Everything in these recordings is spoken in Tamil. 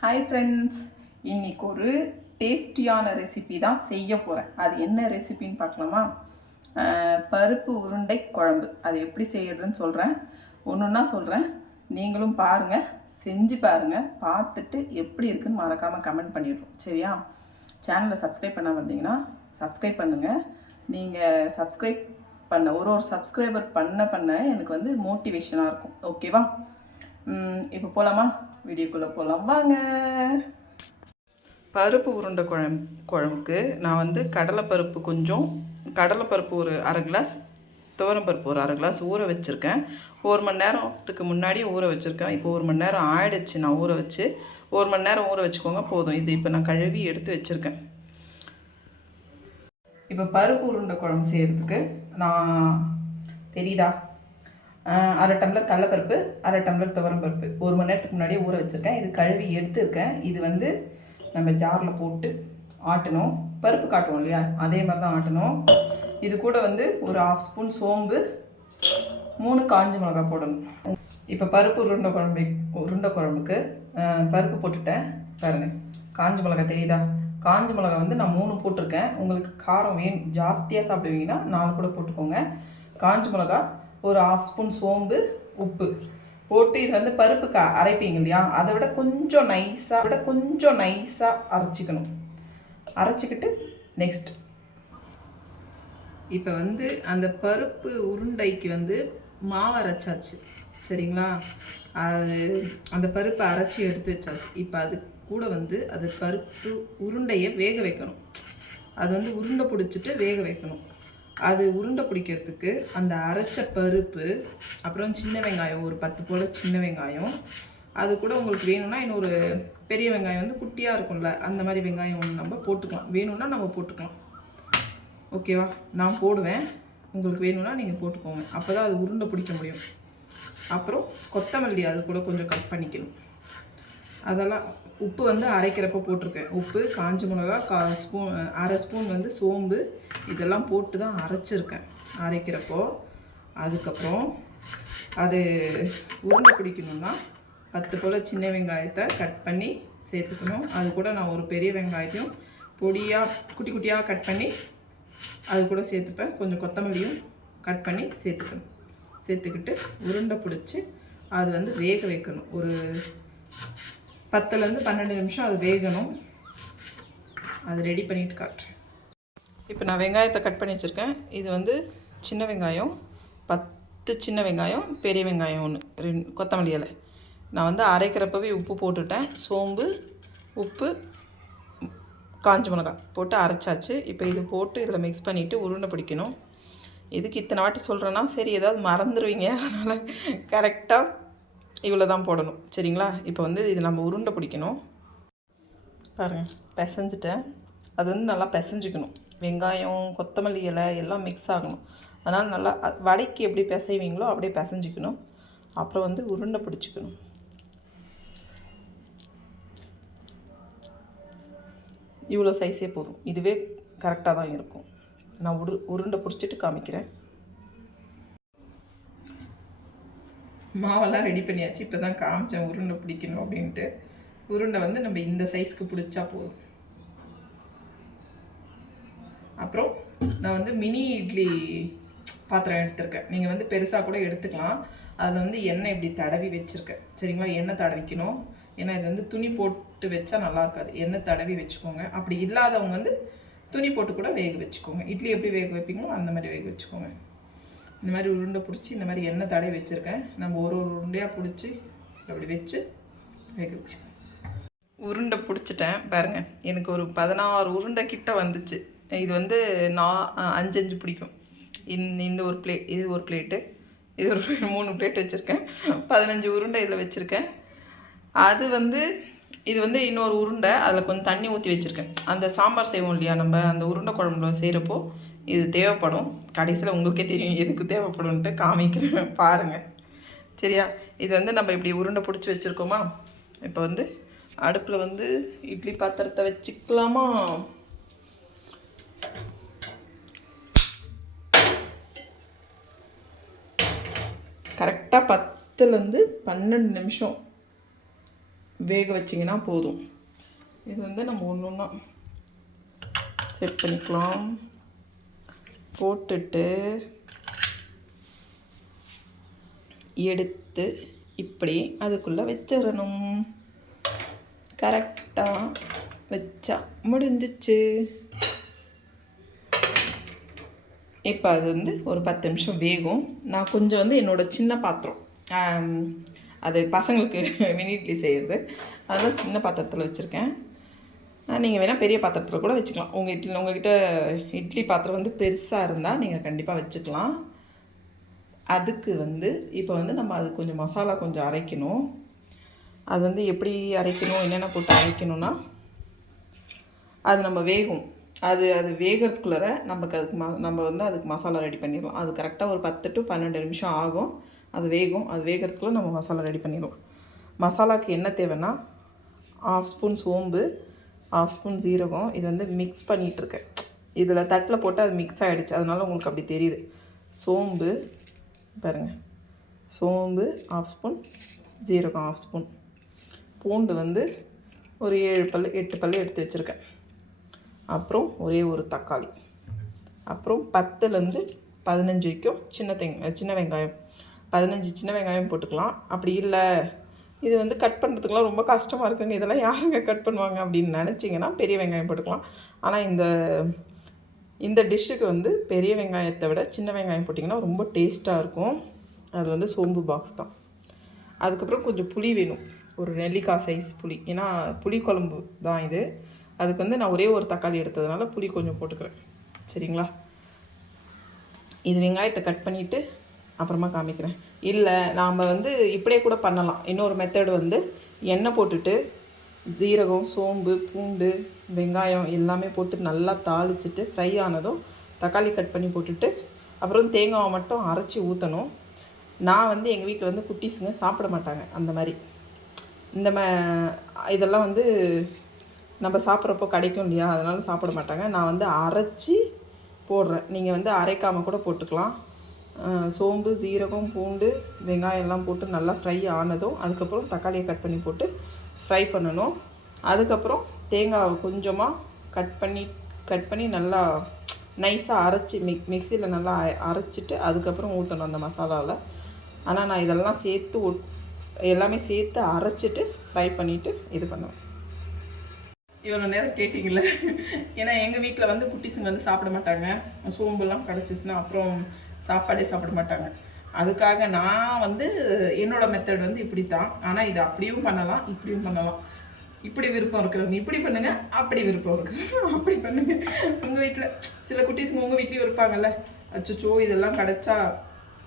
ஹாய் ஃப்ரெண்ட்ஸ் இன்றைக்கி ஒரு டேஸ்டியான ரெசிபி தான் செய்ய போகிறேன் அது என்ன ரெசிபின்னு பார்க்கலாமா? பருப்பு உருண்டை குழம்பு. அது எப்படி செய்கிறதுன்னு சொல்கிறேன் ஒன்று ஒன்றா சொல்கிறேன் நீங்களும் பாருங்கள் செஞ்சு பாருங்கள் பார்த்துட்டு எப்படி இருக்குன்னு மறக்காமல் கமெண்ட் பண்ணிடுறோம். சரியா? சேனலை சப்ஸ்கிரைப் பண்ணாமல் இருந்தீங்கன்னா சப்ஸ்கிரைப் பண்ணுங்கள் நீங்கள் சப்ஸ்கிரைப் பண்ண ஒரு ஒரு சப்ஸ்கிரைபர் பண்ண பண்ண எனக்கு வந்து மோட்டிவேஷனாக இருக்கும். ஓகேவா இப்போ போகலாமா வீடியோக்குள்ளே போகலாம் வாங்க. பருப்பு உருண்டை குழம்பு குழம்புக்கு நான் வந்து கடலைப்பருப்பு கொஞ்சம் கடலைப்பருப்பு ஒரு அரை கிளாஸ் துவரம்பருப்பு ஒரு அரை கிளாஸ் ஊற வச்சுருக்கேன். ஒரு மணி நேரத்துக்கு முன்னாடி ஊற வச்சுருக்கேன். இப்போ ஒரு மணி நேரம் ஆயிடுச்சு நான் ஊற வச்சு. ஒரு மணி நேரம் ஊற வச்சுக்கோங்க போதும். இது இப்போ நான் கழுவி எடுத்து வச்சுருக்கேன். இப்போ பருப்பு உருண்டை குழம்பு செய்கிறதுக்கு நான் தெரியுதா? அரை டம்ளர் கடலப்பருப்பு அரை டம்ளர் துவரம்பருப்பு ஒரு மணி நேரத்துக்கு முன்னாடியே ஊற வச்சுருக்கேன். இது கழுவி எடுத்துருக்கேன். இது வந்து நம்ம ஜாரில் போட்டு ஆட்டணும். பருப்பு காட்டுவோம் இல்லையா? அதே மாதிரி தான் ஆட்டணும். இது கூட வந்து ஒரு ஆஃப் ஸ்பூன் சோம்பு மூணு காஞ்ச மிளகா போடணும். இப்போ பருப்பு உருண்டை குழம்பு உருண்டை குழம்புக்கு பருப்பு போட்டுட்டேன். பாருங்கள் காஞ்ச மிளகா தெரியுதா? காஞ்ச மிளகா வந்து நான் மூணு போட்டிருக்கேன். உங்களுக்கு காரம் வேணும் ஜாஸ்தியாக சாப்பிடுவீங்கன்னா நாலு கூட போட்டுக்கோங்க. காஞ்ச மிளகா ஒரு ஆஃப் ஸ்பூன் சோம்பு உப்பு. போட்டு இது வந்து பருப்பு க அரைப்பீங்க இல்லையா? அதை விட கொஞ்சம் நைஸாக விட கொஞ்சம் நைஸாக அரைச்சிக்கணும். அரைச்சிக்கிட்டு நெக்ஸ்ட் இப்போ வந்து அந்த பருப்பு உருண்டைக்கு வந்து மாவு அரைச்சாச்சு. சரிங்களா? அது அந்த பருப்பை அரைச்சி எடுத்து வச்சாச்சு. இப்போ அது கூட வந்து அது பருப்பு உருண்டையை வேக வைக்கணும். அது வந்து உருண்டை பிடிச்சிட்டு வேக வைக்கணும். அது உருண்டை பிடிக்கிறதுக்கு அந்த அரைச்ச பருப்பு அப்புறம் சின்ன வெங்காயம் ஒரு பத்து போல் சின்ன வெங்காயம். அது கூட உங்களுக்கு வேணும்னா இன்னொரு பெரிய வெங்காயம் வந்து குட்டியாக இருக்கும்ல அந்த மாதிரி வெங்காயம் ஒன்று நம்ம போட்டுக்கலாம். வேணும்னா நம்ம போட்டுக்கலாம். ஓகேவா நான் போடுவேன். உங்களுக்கு வேணும்னா நீங்கள் போட்டுக்கோங்க. அப்போ தான் அது உருண்டை பிடிக்க முடியும். அப்புறம் கொத்தமல்லி அது கூட கொஞ்சம் கட் பண்ணிக்கணும். அதெல்லாம் உப்பு வந்து அரைக்கிறப்ப போட்டிருக்கேன். உப்பு காஞ்ச மிளகா கால் ஸ்பூன் அரை ஸ்பூன் வந்து சோம்பு இதெல்லாம் போட்டு தான் அரைச்சிருக்கேன். அரைக்கிறப்போ அதுக்கப்புறம் அது உருண்டை பிடிக்கணும்னா பத்து போல் சின்ன வெங்காயத்தை கட் பண்ணி சேர்த்துக்கணும். அது கூட நான் ஒரு பெரிய வெங்காயத்தையும் பொடியாக குட்டி குட்டியாக கட் பண்ணி அது கூட சேர்த்துப்பேன். கொஞ்சம் கொத்தமல்லியும் கட் பண்ணி சேர்த்துக்கணும். சேர்த்துக்கிட்டு உருண்டை பிடிச்சி அது வந்து வேக வைக்கணும். ஒரு பத்துலேருந்து பன்னெண்டு நிமிஷம் அது வேகணும். அது ரெடி பண்ணிட்டு காட்டுறேன். இப்போ நான் வெங்காயத்தை கட் பண்ணி வச்சுருக்கேன். இது வந்து சின்ன வெங்காயம் பத்து சின்ன வெங்காயம் பெரிய வெங்காயம் ஒன்று ரெண்டு கொத்தமல்லி இலை. நான் வந்து அரைக்கிறப்பவே உப்பு போட்டுட்டேன். சோம்பு உப்பு காஞ்ச மிளகாய் போட்டு அரைச்சாச்சு. இப்போ இது போட்டு இதில் மிக்ஸ் பண்ணிவிட்டு உருண்டை பிடிக்கணும். இதுக்கு இத்தனை வாட்டி சொல்கிறேன்னா சரி ஏதாவது மறந்துடுவீங்க அதனால் கரெக்டாக இவ்வளோ தான் போடணும். சரிங்களா? இப்போ வந்து இது நம்ம உருண்டை பிடிக்கணும். பாருங்கள் பிசைஞ்சிட்டேன். அது வந்து நல்லா பிசைஞ்சிக்கணும். வெங்காயம் கொத்தமல்லி இலை எல்லாம் மிக்ஸ் ஆகணும். அதனால் நல்லா வடைக்கு எப்படி பிசைவீங்களோ அப்படியே பிசைஞ்சிக்கணும். அப்புறம் வந்து உருண்டை பிடிச்சிக்கணும். இவ்வளோ சைஸே போதும். இதுவே கரெக்டாக தான் இருக்கும். நான் உரு உருண்டை பிடிச்சிட்டு காமிக்கிறேன். மாவெல்லாம் ரெடி பண்ணியாச்சு. இப்போ தான் காமிச்சேன் உருண்டை பிடிக்கணும் அப்படின்ட்டு. உருண்டை வந்து நம்ம இந்த சைஸ்க்கு பிடிச்சா போதும். அப்புறம் நான் வந்து மினி இட்லி பாத்திரம் எடுத்திருக்கேன். நீங்கள் வந்து பெருசாக கூட எடுத்துக்கலாம். அதில் வந்து எண்ணெய் இப்படி தடவி வச்சுருக்கேன். சரிங்களா? எண்ணெய் தடவிக்கணும். ஏன்னா இது வந்து துணி போட்டு வச்சா நல்லா இருக்காது. எண்ணெய் தடவி வச்சுக்கோங்க. அப்படி இல்லாதவங்க வந்து துணி போட்டு கூட வேக வச்சுக்கோங்க. இட்லி எப்படி வேக வைப்பீங்களோ அந்த மாதிரி வேக வச்சுக்கோங்க. இந்த மாதிரி உருண்டை பிடிச்சி இந்த மாதிரி எண்ணெய் தடவி வச்சுருக்கேன். நம்ம ஒரு ஒரு உருண்டையாக பிடிச்சி அப்படி வச்சு வேக வச்சுக்கோங்க உருண்டை பிடிச்சிட்டேன். பாருங்கள் எனக்கு ஒரு பதினாறு உருண்டை கிட்ட வந்துச்சு. இது வந்து நான் அஞ்சு அஞ்சு பிடிக்கும். இந்த இந்த ஒரு பிளே இது ஒரு பிளேட்டு இது ஒரு மூணு பிளேட் வச்சுருக்கேன். பதினஞ்சு உருண்டை இதில் வச்சுருக்கேன். அது வந்து இது வந்து இன்னொரு உருண்டை அதில் கொஞ்சம் தண்ணி ஊற்றி வச்சுருக்கேன். அந்த சாம்பார் செய்வோம் இல்லையா நம்ம அந்த உருண்டை குழம்புல செய்கிறப்போ இது தேவைப்படும். கடைசியில் உங்களுக்கே தெரியும் எதுக்கு தேவைப்படும்ன்ட்டு காமிக்கிறேன். பாருங்கள் சரியா? இது வந்து நம்ம இப்படி உருண்டை பிடிச்சி வச்சுருக்கோமா? இப்போ வந்து அடுப்பில் வந்து இட்லி பாத்திரத்தை வச்சுக்கலாமா? கரெக்டாக பத்துலேருந்து பன்னெண்டு நிமிஷம் வேக வச்சிங்கன்னா போதும். இது வந்து நம்ம ஒன்று ஒன்றா செட் பண்ணிக்கலாம். போட்டுட்டு எடுத்து இப்படி அதுக்குள்ளே வச்சிடணும். கரெக்டாக வச்சா முடிஞ்சிச்சு. இப்போ அது வந்து ஒரு பத்து நிமிஷம் வேகும். நான் கொஞ்சம் வந்து என்னோடய சின்ன பாத்திரம் அது பசங்களுக்கு மினி இட்லி செய்கிறது அதெல்லாம் சின்ன பாத்திரத்தில் வச்சுருக்கேன். நீங்கள் வேணால் பெரிய பாத்திரத்தில் கூட வச்சுக்கலாம். உங்கள் இட்லி உங்கள்கிட்ட இட்லி பாத்திரம் வந்து பெருசாக இருந்தால் நீங்கள் கண்டிப்பாக வச்சுக்கலாம். அதுக்கு வந்து இப்போ வந்து நம்ம அது கொஞ்சம் மசாலா கொஞ்சம் அரைக்கணும். அது வந்து எப்படி அரைக்கணும் என்னென்ன போட்டு அரைக்கணும்னா அது நம்ம வேகும். அது அது வேகிறதுக்குள்ளே நமக்கு அதுக்கு ம நம்ம வந்து அதுக்கு மசாலா ரெடி பண்ணிடலாம். அது கரெக்டாக ஒரு பத்து டு பன்னெண்டு நிமிஷம் ஆகும். அது வேகும். அது வேகிறதுக்குள்ளே நம்ம மசாலா ரெடி பண்ணிடுவோம் மசாலாவுக்கு என்ன தேவைன்னா ஆஃப் ஸ்பூன் சோம்பு ஹாஃப் ஸ்பூன் ஜீரகம் இது வந்து மிக்ஸ் பண்ணிகிட்ருக்கேன் இதில் தட்டில் போட்டு அது மிக்ஸ் ஆகிடுச்சு அதனால் உங்களுக்கு அப்படி தெரியுது. சோம்பு பாருங்கள் சோம்பு ஆஃப் ஸ்பூன் ஜீரகம் ஆஃப் ஸ்பூன் பூண்டு வந்து ஒரு ஏழு பல் எட்டு பல் எடுத்து வச்சுருக்கேன். அப்புறம் ஒரே ஒரு தக்காளி. அப்புறம் பத்துலேருந்து பதினஞ்சு வரைக்கும் சின்ன தேங் சின்ன வெங்காயம். பதினஞ்சு சின்ன வெங்காயம் போட்டுக்கலாம். அப்படி இல்லை. இது வந்து கட் பண்ணுறதுக்குலாம் ரொம்ப கஷ்டமாக இருக்குங்க. இதெல்லாம் யாருங்க கட் பண்ணுவாங்க அப்படின்னு நினச்சிங்கன்னா பெரிய வெங்காயம் போட்டுக்கலாம். ஆனால் இந்த இந்த டிஷ்ஷுக்கு வந்து பெரிய வெங்காயத்தை விட சின்ன வெங்காயம் போட்டிங்கன்னா ரொம்ப டேஸ்ட்டாக இருக்கும். அது வந்து சோம்பு பாக்ஸ் தான். அதுக்கப்புறம் கொஞ்சம் புளி வேணும். ஒரு நெல்லிக்காய் சைஸ் புளி. ஏன்னா புளி குழம்பு தான் இது. அதுக்கு வந்து நான் ஒரே ஒரு தக்காளி எடுத்ததுனால புளி கொஞ்சம் போட்டுக்கிறேன். சரிங்களா? இது வெங்காயத்தை கட் பண்ணிவிட்டு அப்புறமா காமிக்கிறேன். இல்லை நாம் வந்து இப்படியே கூட பண்ணலாம். இன்னொரு மெத்தடு வந்து எண்ணெய் போட்டுட்டு ஜீரகம் சோம்பு பூண்டு வெங்காயம் எல்லாமே போட்டு நல்லா தாளிச்சிட்டு ஃப்ரை ஆனதும் தக்காளி கட் பண்ணி போட்டுட்டு அப்புறம் தேங்காவை மட்டும் அரைச்சி ஊற்றணும் நான் வந்து எங்கள் வீட்டில் வந்து குட்டீஸுங்க சாப்பிட மாட்டாங்க அந்த மாதிரி. இந்த ம இதெல்லாம் வந்து நம்ம சாப்பிட்றப்போ கிடைக்கும் இல்லையா? அதனால சாப்பிட மாட்டாங்க. நான் வந்து அரைச்சி போடுறேன். நீங்கள் வந்து அரைக்காமல் கூட போட்டுக்கலாம். சோம்பு சீரகம் பூண்டு வெங்காயம் எல்லாம் போட்டு நல்லா ஃப்ரை ஆனதும் அதுக்கப்புறம் தக்காளியை கட் பண்ணி போட்டு ஃப்ரை பண்ணணும். அதுக்கப்புறம் தேங்காவை கொஞ்சமாக கட் பண்ணி கட் பண்ணி நல்லா நைஸாக அரைச்சி மிக் மிக்சியில் நல்லா அரைச்சிட்டு அதுக்கப்புறம் ஊற்றணும் அந்த மசாலாவில் ஆனால் நான் இதெல்லாம் சேர்த்து ஒட் எல்லாமே சேர்த்து அரைச்சிட்டு ஃப்ரை பண்ணிவிட்டு இது பண்ணுவேன். இவ்வளோ நேரம் கேட்டிங்களே ஏன்னா எங்கள் வீட்டில் வந்து குட்டிஸுங்க வந்து சாப்பிட மாட்டாங்க. சோம்புலாம் கிடச்சிச்சுன்னா அப்புறம் சாப்பாடே சாப்பிட மாட்டாங்க. அதுக்காக நான் வந்து என்னோட மெத்தட் வந்து இப்படி தான் ஆனால் இது அப்படியும் பண்ணலாம் இப்படியும் பண்ணலாம். இப்படி விருப்பம் இருக்கிறவங்க இப்படி பண்ணுங்க அப்படி விருப்பம் இருக்கிறவங்க அப்படி பண்ணுங்க. உங்கள் வீட்டில் சில குட்டீஸுங்க உங்கள் வீட்லேயும் இருப்பாங்கல்ல. அச்சோ இதெல்லாம் கிடைச்சா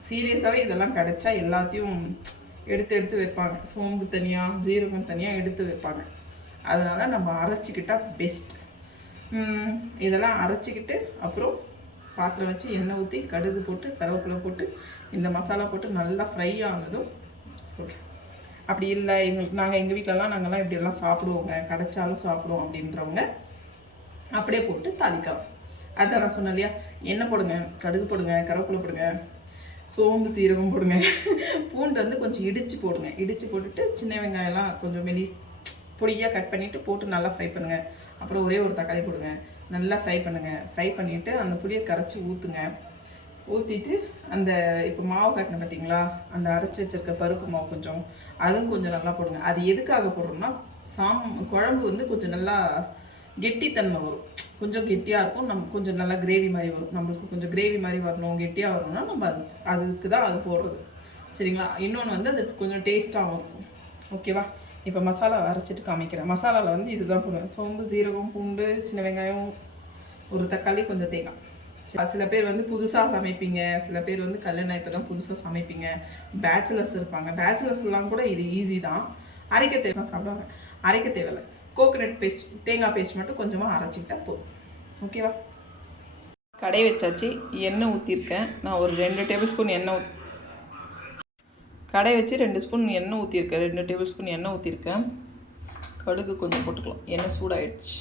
சீரியஸாகவே இதெல்லாம் கிடைச்சா எல்லாத்தையும் எடுத்து எடுத்து வைப்பாங்க. சோம்பு தனியாக ஜீரகம் தனியாக எடுத்து வைப்பாங்க. அதனால் நம்ம அரைச்சிக்கிட்டால் பெஸ்ட் இதெல்லாம் அரைச்சிக்கிட்டு அப்புறம் பாத்திரம் வச்சு எண்ணெய் ஊற்றி கடுகு போட்டு கருவேப்பிலை போட்டு இந்த மசாலா போட்டு நல்லா ஃப்ரை ஆனதும் சொல்கிறேன் அப்படி இல்லை எங்களுக்கு நாங்கள் எங்கள் வீட்டிலலாம் நாங்கள்லாம் இப்படியெல்லாம் சாப்பிடுவோங்க. கிடைச்சாலும் சாப்பிடுவோம் அப்படின்றவங்க. அப்படியே போட்டு தாளிக்கலாம். அதான் நான் சொன்னேன் இல்லையா? எண்ணெய் போடுங்க கடுகு போடுங்க கருவேப்பிலை போடுங்க சோம்பு சீரகம் போடுங்க. பூண்டு வந்து கொஞ்சம் இடித்து போடுங்க. இடித்து போட்டுட்டு சின்ன வெங்காயம்லாம் கொஞ்சம் மெலிஸ் பொடியாக கட் பண்ணிவிட்டு போட்டு நல்லா ஃப்ரை பண்ணுங்கள் அப்புறம் ஒரே ஒரு தக்காளி போடுங்க. நல்லா ஃப்ரை பண்ணுங்கள் ஃப்ரை பண்ணிவிட்டு அந்த புளியை கரைச்சி ஊற்றுங்க ஊற்றிட்டு அந்த இப்போ மாவு கட்டின பார்த்தீங்களா அந்த அரைச்சி வச்சிருக்க பருப்பு மாவு கொஞ்சம் அதுவும் கொஞ்சம் நல்லா போடுங்க. அது எதுக்காக போடுறோம்னா சாம் குழம்பு வந்து கொஞ்சம் நல்லா கெட்டித்தன்மை வரும். கொஞ்சம் கெட்டியாக இருக்கும். நம்ம கொஞ்சம் நல்லா கிரேவி மாதிரி வரும். நம்மளுக்கு கொஞ்சம் கிரேவி மாதிரி வரணும் கெட்டியாக வரணும்னா நம்ம அது அதுக்கு தான் அது போடுறது. சரிங்களா? இன்னொன்று வந்து அது கொஞ்சம் டேஸ்ட்டாகவும் இருக்கும். ஓகேவா இப்போ மசாலா அரைச்சிட்டு காமிக்கிறேன். மசாலாவில் வந்து இதுதான் போடுவேன். சோம்பு சீரகம் பூண்டு சின்ன வெங்காயம் ஒரு தக்காளி கொஞ்சம் தேங்காய். சில பேர் வந்து புதுசாக சமைப்பீங்க. சில பேர் வந்து கல்யாணம் இப்போ தான் புதுசாக சமைப்பீங்க. பேச்சுலர்ஸ் இருப்பாங்க. பேச்சுலர்ஸ்லாம் கூட இது ஈஸி தான். அரைக்க தேவை. சாப்பிடுவாங்க அரைக்க தேவையில்ல. கோகனட் பேஸ்ட் தேங்காய் பேஸ்ட் மட்டும் கொஞ்சமாக அரைச்சிக்கிட்டா போதும். ஓகேவா கடை வச்சாச்சு. எண்ணெய் ஊற்றிருக்கேன் நான் ஒரு ரெண்டு டேபிள் ஸ்பூன் எண்ணெய் கடை வச்சு ரெண்டு ஸ்பூன் எண்ணெய் ஊற்றிருக்கேன் ரெண்டு டேபிள் ஸ்பூன் எண்ணெய் ஊற்றிருக்கேன் கடுகு கொஞ்சம் போட்டுக்கலாம். எண்ணெய் சூடாயிடுச்சு.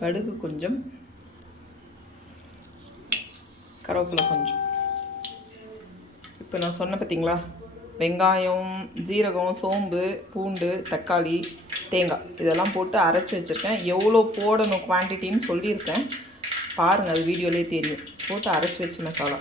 கடுகு கொஞ்சம். கருவேப்பிலை கொஞ்சம். இப்போ நான் சொன்ன பார்த்தீங்களா வெங்காயம் ஜீரகம் சோம்பு பூண்டு தக்காளி தேங்காய் இதெல்லாம் போட்டு அரைச்சி வச்சுருக்கேன். எவ்வளோ போடணும் குவான்டிட்டின்னு சொல்லியிருக்கேன். பாருங்கள் அது வீடியோலேயே தெரியும். போட்டு அரைச்சி வச்ச மசாலா.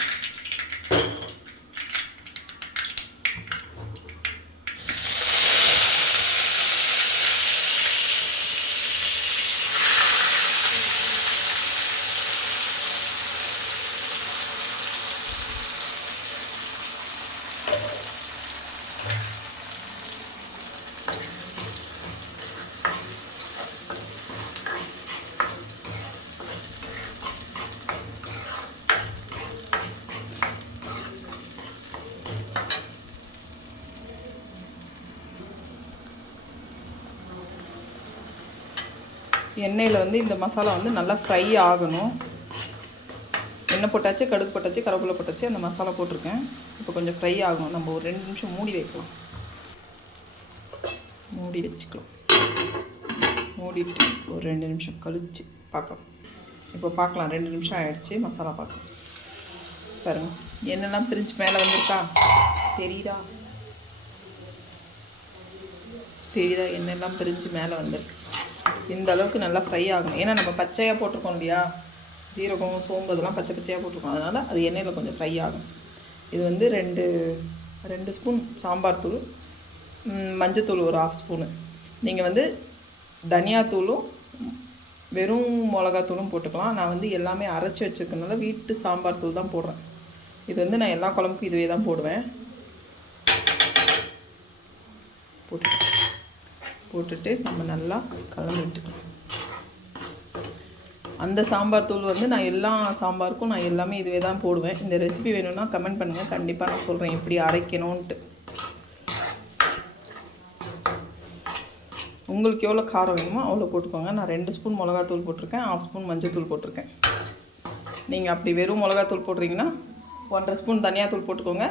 எண்ணெயில் வந்து இந்த மசாலா வந்து நல்லா ஃப்ரை ஆகணும். எண்ணெய் போட்டாச்சு கடுகு போட்டாச்சு கருவேப்பிலை போட்டாச்சு அந்த மசாலா போட்டிருக்கேன். இப்போ கொஞ்சம் ஃப்ரை ஆகணும். நம்ம ஒரு ரெண்டு நிமிஷம் மூடி வைக்கலாம். மூடி வச்சுக்கலாம். மூடிட்டு ஒரு ரெண்டு நிமிஷம் கழித்து பார்க்கலாம். இப்போ பார்க்கலாம். ரெண்டு நிமிஷம் ஆகிடுச்சி மசாலா பார்க்கலாம் பாருங்க. என்னெல்லாம் பிரிஞ்சு மேலே வந்திருக்கா? தெரியுதா? தெரியுதா? எண்ணெய்லாம் பிரிஞ்சு மேலே வந்திருக்கு. இந்த அளவுக்கு நல்லா ஃப்ரை ஆகணும். ஏன்னா நம்ம பச்சையாக போட்டிருக்கோம் இல்லையா? ஜீரகம் சோம்பு அதெல்லாம் பச்சை பச்சையாக போட்டிருக்கோம் அதனால் அது எண்ணெயில் கொஞ்சம் ஃப்ரை ஆகும். இது வந்து ரெண்டு ரெண்டு ஸ்பூன் சாம்பார் தூள் மஞ்சத்தூள் ஒரு ஆஃப் ஸ்பூனு நீங்கள் வந்து தனியாத்தூளும் வெறும் மிளகாத்தூளும் போட்டுக்கலாம். நான் வந்து எல்லாமே அரைச்சி வச்சுருக்கனால வீட்டு சாம்பார் தூள் தான் போடுறேன். இது வந்து நான் எல்லா குழம்புக்கும் இதுவே தான் போடுவேன். போட்டு போட்டுட்டு நம்ம நல்லா கலந்து அந்த சாம்பார் தூள் வந்து நான் எல்லா சாம்பாருக்கும் நான் எல்லாமே இதுவே தான் போடுவேன். இந்த ரெசிபி வேணும்னா கமெண்ட் பண்ணுங்கள் கண்டிப்பாக நான் சொல்கிறேன் எப்படி அரைக்கணும்ன்ட்டு. உங்களுக்கு எவ்வளோ காரம் வேணுமோ அவ்வளோ போட்டுக்கோங்க. நான் ரெண்டு ஸ்பூன் மிளகாத்தூள் போட்டிருக்கேன். ஆஃப் ஸ்பூன் மஞ்சத்தூள் போட்டிருக்கேன். நீங்கள் அப்படி வெறும் மிளகாத்தூள் போடுறீங்கன்னா ஒன்றரை ஸ்பூன் தனியாத்தூள் போட்டுக்கோங்க.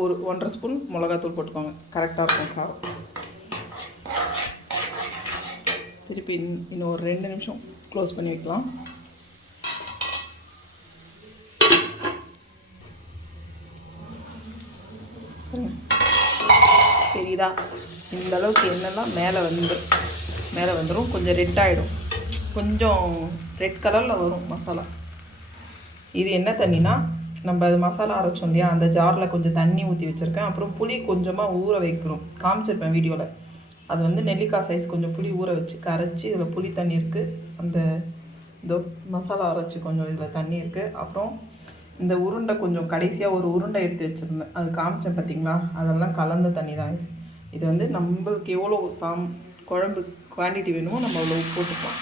ஒரு ஒன்றரை ஸ்பூன் மிளகாத்தூள் போட்டுக்கோங்க. கரெக்டாக இருக்கும் காரம். திருப்பி இன்- இன்னும் ஒரு ரெண்டு நிமிஷம் க்ளோஸ் பண்ணி வைக்கலாம். தெரியுதா? இந்த அளவுக்கு என்னெல்லாம் மேலே வந்து மேலே வந்துடும் கொஞ்சம் ரெட் ஆகிடும் கொஞ்சம் ரெட் கலரில் வரும் மசாலா. இது என்ன தண்ணினா நம்ம அது மசாலா அரைச்சோம் இல்லையா? அந்த ஜாரில் கொஞ்சம் தண்ணி ஊற்றி வச்சுருக்கேன். அப்புறம் புளி கொஞ்சமாக ஊற வைக்கணும். காமிச்சிருப்பேன் வீடியோவில் அது வந்து நெல்லிக்காய் சைஸ் கொஞ்சம் புளி ஊற வச்சு கரைச்சி இதில் புளி தண்ணி இருக்குது அந்த இந்த மசாலா அரைச்சி கொஞ்சம் இதில் தண்ணி இருக்குது அப்புறம் இந்த உருண்டை கொஞ்சம் கடைசியாக ஒரு உருண்டை எடுத்து வச்சுருந்தேன். அது காமிச்சேன் பார்த்தீங்களா அதெல்லாம் கலந்த தண்ணி தான். இது இது வந்து நம்மளுக்கு எவ்வளோ சாம் குழம்பு குவான்டிட்டி வேணுமோ நம்ம அவ்வளோ போட்டுக்கலாம்.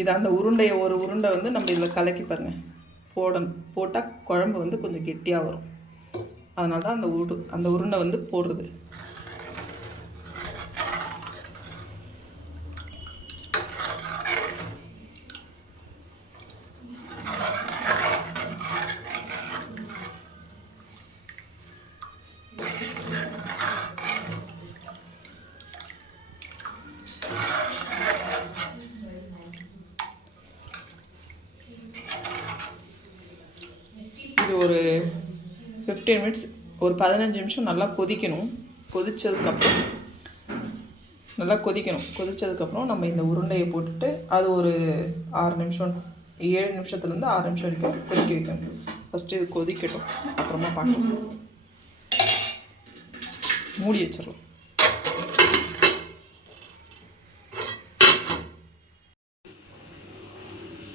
இது அந்த உருண்டையை ஒரு உருண்டை வந்து நம்ம இதில் கலக்கி பாருங்கள் போடணும். போட்டால் குழம்பு வந்து கொஞ்சம் கெட்டியாக வரும். அதனால தான் அந்த உரு அந்த உருண்டை வந்து போடுறது இது ஒரு ஃபிஃப்டீன் மினிட்ஸ் ஒரு பதினஞ்சு நிமிஷம் நல்லா கொதிக்கணும். கொதித்ததுக்கப்புறம் நல்லா கொதிக்கணும். கொதித்ததுக்கப்புறம் நம்ம இந்த உருண்டையை போட்டுட்டு அது ஒரு ஆறு நிமிஷம் ஏழு நிமிஷத்துலேருந்து ஆறு நிமிஷம் வரைக்கும் கொதிக்க வைக்கணும். ஃபஸ்ட்டு இது கொதிக்கட்டும். அப்புறமா பார்க்கலாம். மூடி வச்சிடலாம்.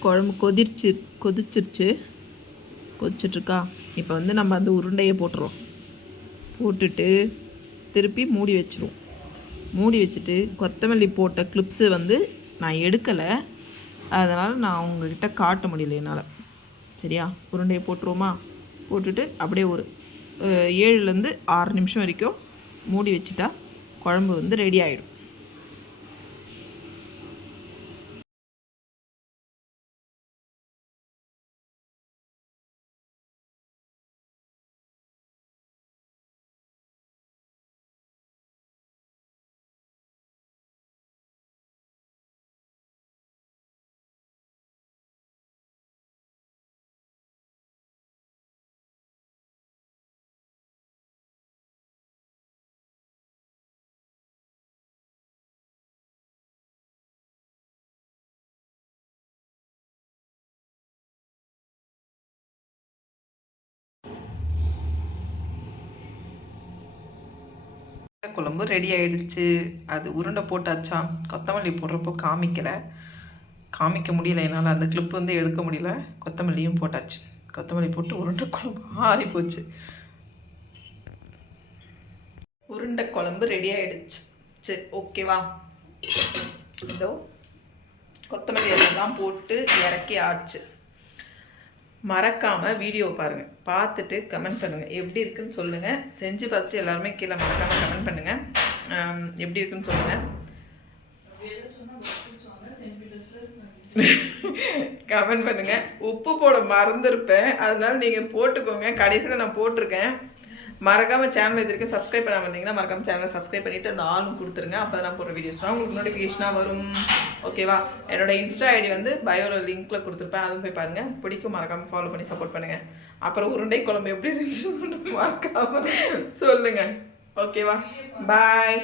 குழம்பு கொதிர்ச்சி கொதிச்சிருச்சு. கொதிச்சிட்ருக்கா இப்போ வந்து நம்ம அந்த உருண்டையை போட்டுருவோம் போட்டுட்டு திருப்பி மூடி வச்சிருவோம் மூடி வச்சுட்டு கொத்தமல்லி போட்ட கிளிப்ஸு வந்து நான் எடுக்கலை. அதனால் நான் உங்ககிட்ட காட்ட முடியல என்னால். சரியா? உருண்டையை போட்டுருவோமா? போட்டுட்டு அப்படியே ஒரு ஏழுலேருந்து ஆறு நிமிஷம் வரைக்கும் மூடி வச்சுட்டா குழம்பு வந்து ரெடி ஆகிடும் குழம்பு ரெடி ஆயிடுச்சு. அது உருண்டை போட்டாச்சா கொத்தமல்லி போடுறப்போ காமிக்கலை. காமிக்க முடியல என்னால் அந்த கிளிப் வந்து எடுக்க முடியல. கொத்தமல்லியும் போட்டாச்சு. கொத்தமல்லி போட்டு உருண்டை குழம்பு ஆறி போச்சு. உருண்டை குழம்பு ரெடி ஆயிடுச்சு. சரி ஓகேவா இதோ கொத்தமல்லி எல்லாம் போட்டு இறக்கி ஆச்சு. மறக்காமல் வீடியோ பாருங்கள் பார்த்துட்டு கமெண்ட் பண்ணுங்கள் எப்படி இருக்குன்னு சொல்லுங்கள் செஞ்சு பார்த்துட்டு எல்லாருமே கீழே மறக்காமல் கமெண்ட் பண்ணுங்கள் எப்படி இருக்குன்னு சொல்லுங்கள் கமெண்ட் பண்ணுங்கள் உப்பு போட மறந்துருப்பேன். அதனால் நீங்கள் போட்டுக்கோங்க. கடைசியில் நான் போட்டிருக்கேன். மறக்காமல் சேனல் எதிர்க்க சப்ஸ்கிரைப் பண்ணாமல் இருந்தீங்கன்னா மறக்காம சேனலை சப்ஸ்கிரைப் பண்ணிவிட்டு அந்த ஆளும் கொடுத்துருங்க. அப்போ தான் போகிற வீடியோஸ் வீடியோஸ்லாம் உங்களுக்கு நோட்டிஃபிகேஷனாக வரும். ஓகேவா என்னோட இன்ஸ்டா ஐடி வந்து பயோல லிங்க்கில் கொடுத்துருப்பேன். அதுவும் போய் பாருங்கள் பிடிக்கும் மறக்காமல் ஃபாலோ பண்ணி சப்போர்ட் பண்ணுங்கள் அப்புறம் உருண்டை குழம்பு எப்படி இருந்துச்சு மறக்காமல் சொல்லுங்கள் ஓகேவா பாய்